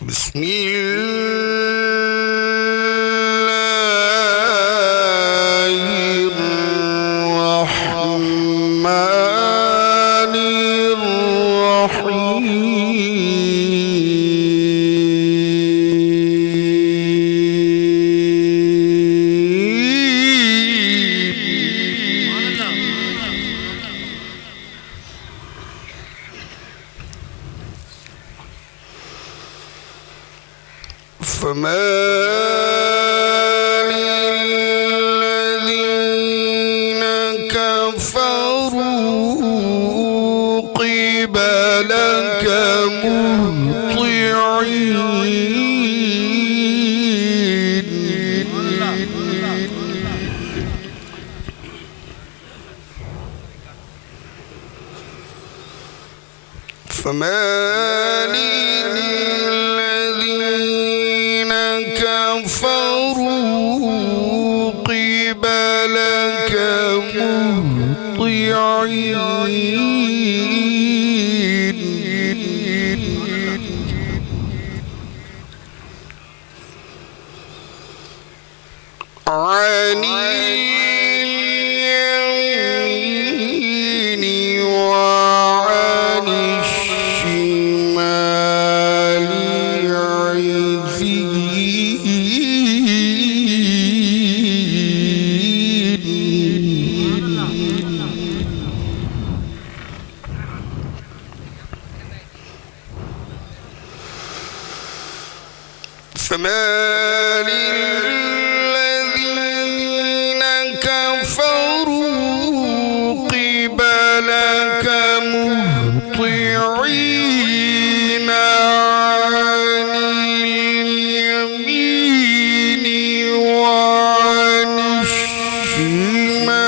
بسم الله الرحمن الرحيم. فما للذين كفروا قبلك مهطعين. فما للذين كفروا قبلك مهطعين عن اليمين وعن الشمال فما للذين كفروا قبلك مهطعين عن اليمين وعن الشمال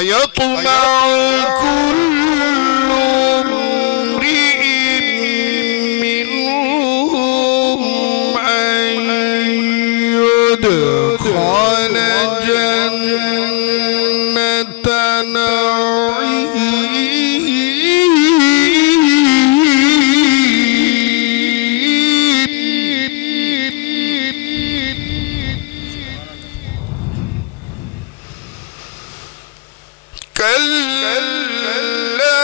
أيطمع كل امرئ منهم أن يدخل جنة كلا إنا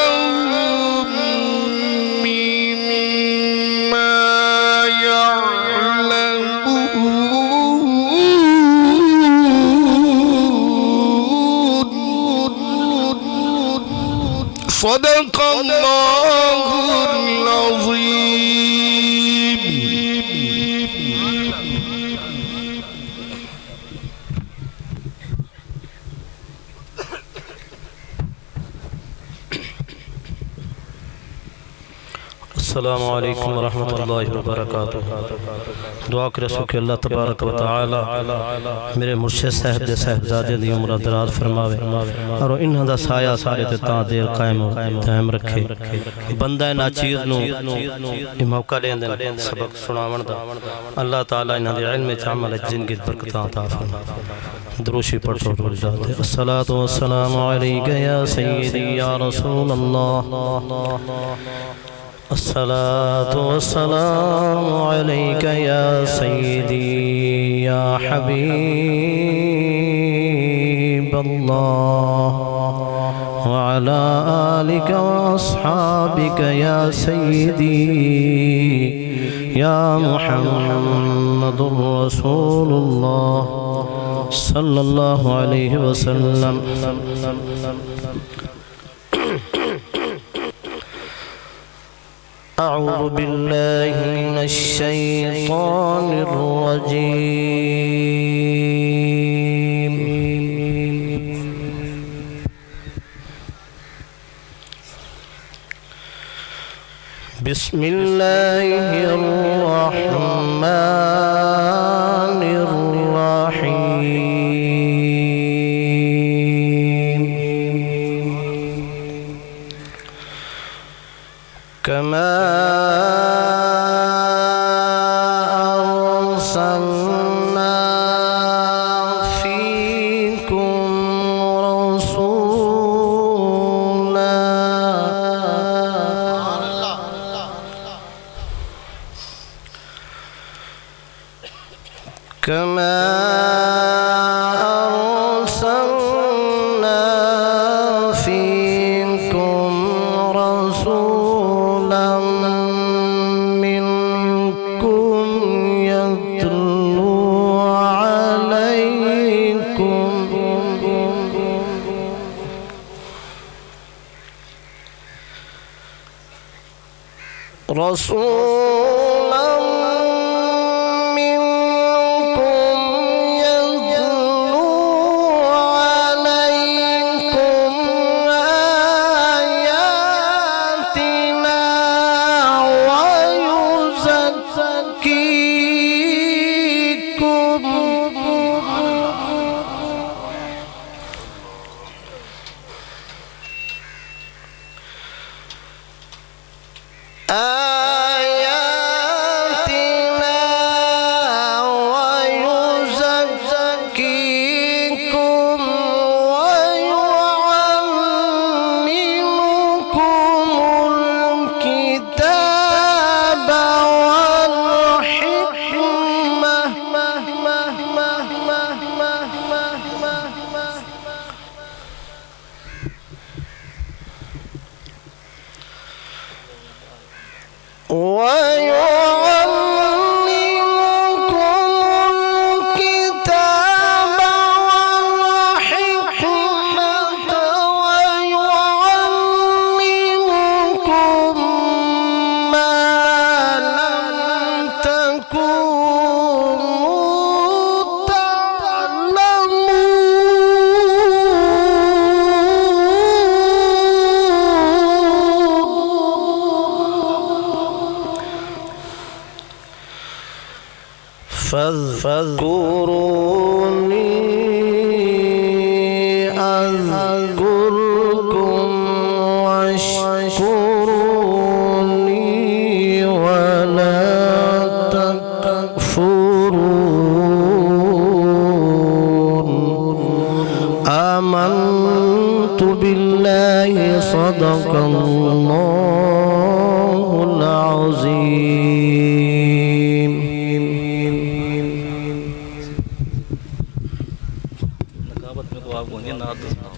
خلقناهم مما يعلمون. صدق الله العظيم. السلام علیکم ورحمۃ اللہ وبرکاتہ۔ دعا کرے سو کہ اللہ تبارک و تعالی میرے مرشد صاحب دے صاحبزادے دی عمر دراز فرماوے اور انہاں دا سایہ سارے تے تاں دیر قائم و دائم رکھے۔ بندہ ناچیز نو یہ موقع دیندے سبق سناون دا اللہ تعالی انہاں دے علم وچ عمل زندگی برکتاں عطا فرمائے۔ دروشی پڑھو روز جاتے الصلاۃ والسلام علیک یا سیدی یا رسول اللہ، الصلاة والسلام عليك يا سيدي يا حبيب الله، وعلى آلك وأصحابك يا سيدي يا محمد رسول الله صلى الله عليه وسلم۔ أعوذ بالله من الشيطان الرجيم، بسم الله الرحمن الرحيم، كما أرسلنا فيكم رسولا كما أرسلنا فيكم رسولا منكم يتلو عليكم رسولا منكم يتلو عليكم آياتنا ويزكيكم آياتنا ويزكيكم ويعلمكم الكتاب والحكمة ويعلمكم ما لم تكونوا فاذكروني أذكركم واشكروني ولا تكفرون آمنت بالله صدق الله العظيم. نقابت میں تو آپ کو نہیں نعت سناؤ.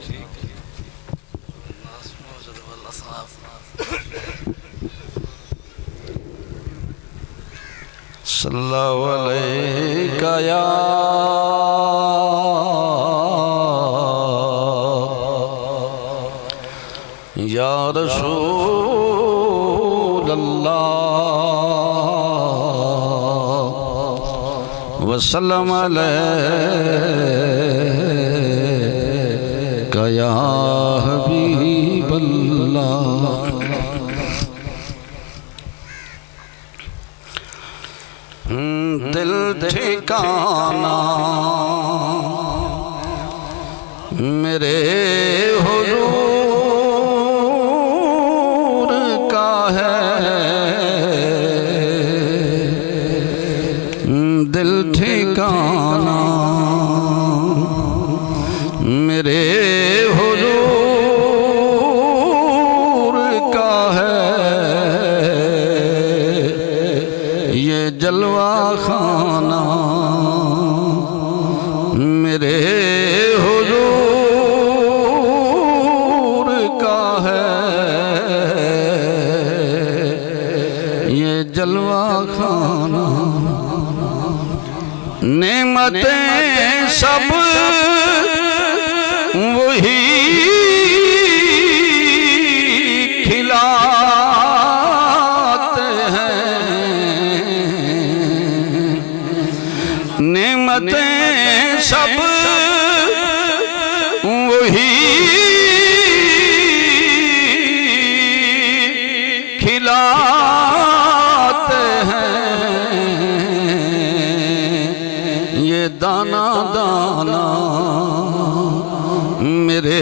صلی اللہ علیہ یا رسول اللہ وسلم علیک یا حبیب اللہ. دل ٹھکانا میرے حضور کا ہے، دل ٹھکانا میرے حضور کا ہے، یہ جلوہ خانہ میرے حضور کا ہے، یہ جلوہ خانہ. نعمتیں سب وہی کھلاتے ہیں، نعمتیں سب وہی کھلاتے ہیں، یہ دانا دانا میرے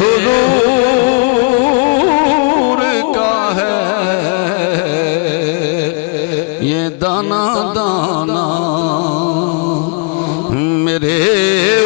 حضور کا ہے،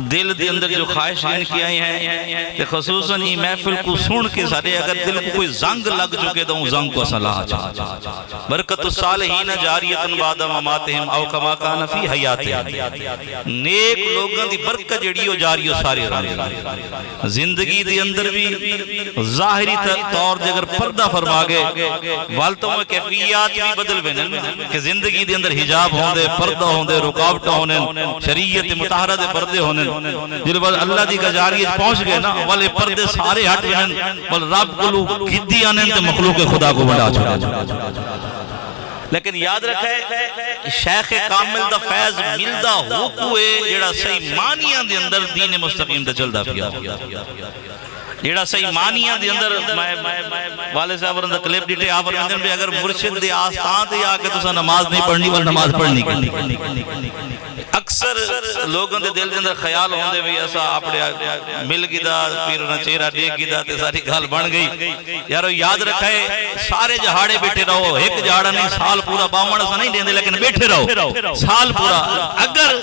دل دے اندر جو خواہش ان کی آئی ہیں کہ خصوصاً یہ محفل کو سن کے سارے اگر دل کو کوئی زنگ لگ چکے تو ان زنگ کو صلاح چاہا برکت الصالحین جاریتن بعد مماتہم او کما کان فی حیاتہم نیک لوگوں دی برکت جڑی ہو جاری ہو سارے رہے زندگی دی اندر بھی ظاہری طور دے اگر پردہ فرما گئے والتوں میں کیفیات بھی بدل بینن کہ زندگی دی اندر حجاب ہوں دے پردہ ہوں دے رکاوٹہ ہونے شریعت مطہرہ دے پردے ہونے جل بعد اللہ دی کا جاریت پہنچ گئے نا والے پردے سارے ہٹ گئے بل رب کلو گدی آنے تے مخلوق خدا کو بڑا چھوڑا لیکن یاد رکھے شیخ کامل دا فیض ملدہ ہو کوئے جڑا صحیح معنیاں دے اندر دین مستقیم دا چل دا پیا جڑا صحیح معنیاں دے اندر والد صاحب رندہ کلیپ ڈیٹے آفر مندن بھی اگر مرشد دے آستان دے آکے تو سا نماز نہیں پڑھنی بل نماز پڑھنی کرنی اکثر لوگوں دے دل دے اندر خیال ہوندے بھی ایسا اپنے مل گی دا پھر انہاں چہرہ دیکھ گی دا تے ساری گال بن گئی یارو یاد رکھے سارے جہاڑے بیٹھے رہو ایک جہاڑا نہیں سال پورا باوڑ سا نہیں دیندے لیکن بیٹھے رہو سال پورا اگر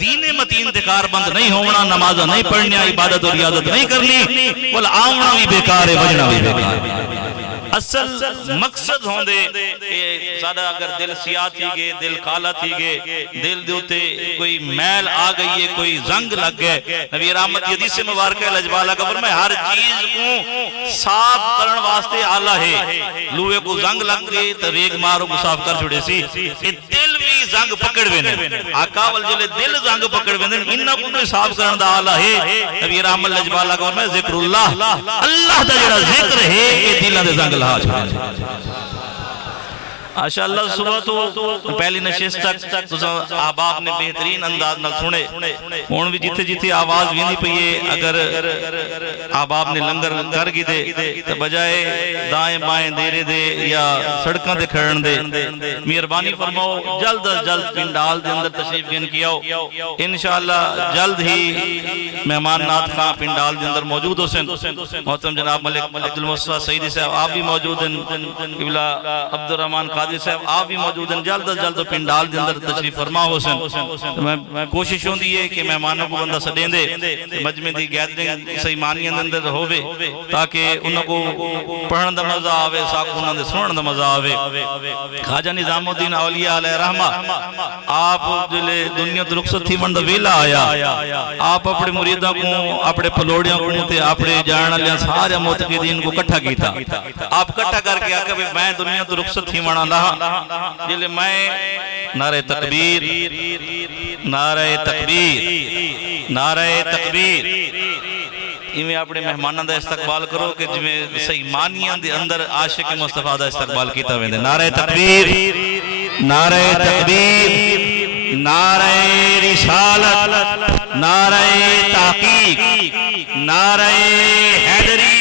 دین متین دکار بند نہیں ہونا نمازہ نہیں پڑھنی عبادت اور ریاضت نہیں کرنی بل آونا بھی بیکار ہے بجنا بھی بیکار ہے اصل مقصد ہوں دے سادہ اگر دل سیاہ تھی گئے دل کالا تھی گئے دل دیوتے کوئی میل آ گئی ہے کوئی زنگ لگ گئے نبی رحمت حدیث مبارکہ لجبالہ کا فرمائے ہر چیز کو صاف کرن واسطے آلہ ہے لوہے کو زنگ لگ گئی تو ریگ مارو کو صاف کر چھوڑے سی دل بھی زنگ پکڑ وینے آقا والجلے دل زنگ پکڑ وینے انہا کو بھی صاف کرن دا آلہ ہے نبی رحمت لجبالہ کا فرمائے ذکر اللہ اللہ دا جڑا ذکر ہے یہ دلہ دے زنگ ماشاءاللہ صبح تو پہلی نشست تک احباب نے بہترین انداز نہ سنے ہون بھی جیتے جیتے آواز بھی نہیں پئیے اگر احباب نے لنگر کر گی دے تو بجائے دائیں بائیں دیرے دے یا سڑکاں دے کھڑن دے مہربانی فرماؤ جلد از جلد پنڈال دے اندر تشریف گن کیاؤ انشاءاللہ جلد ہی مہمان نات خان پنڈال دے اندر موجود ہو سن محترم جناب ملک عبدالمصطفیٰ سعیدی صاحب آپ بھی موجود ہیں قبلہ عبدالرحمن قادری صاحب آپ بھی موجود ہیں جلد از جلد پنڈال دے اندر تشریف فرما ہو سن میں کوشش ہوں دیئے کہ مہمانوں کو بندہ سڈیں دے مجمع دی گیدرنگ صحیح معنی اندر ہوئے تاکہ انہوں کو پڑھن دا مزہ آوے ساکھ انہوں نے سنن دا مزہ آوے خواجہ نظام الدین اولیاء علیہ رحمہ آپ جلے دنیا تو رخصت تھی مند ویلا آیا آپ اپنے مریدہ کو اپنے پلوڑیاں کو تے اپنے جاننا لیا سارے معتقدین کو کٹھا کی تھا آپ کٹھا کر کے آکے میں دنیا تو رخصت تھی مانا اللہ جلے میں نعرہ تکبیر نعرہ تکبیر نعرہ تکبیر میں اپنے مہمانوں دا استقبال کرو کہ جمیں صحیح معنیاں دے اندر عاشق مصطفیٰ دا استقبال کیتا ہوئے دے نعرہ تکبیر نعرہ تکبیر نعرہ رسالت نعرہ تحقیق نعرہ حیدری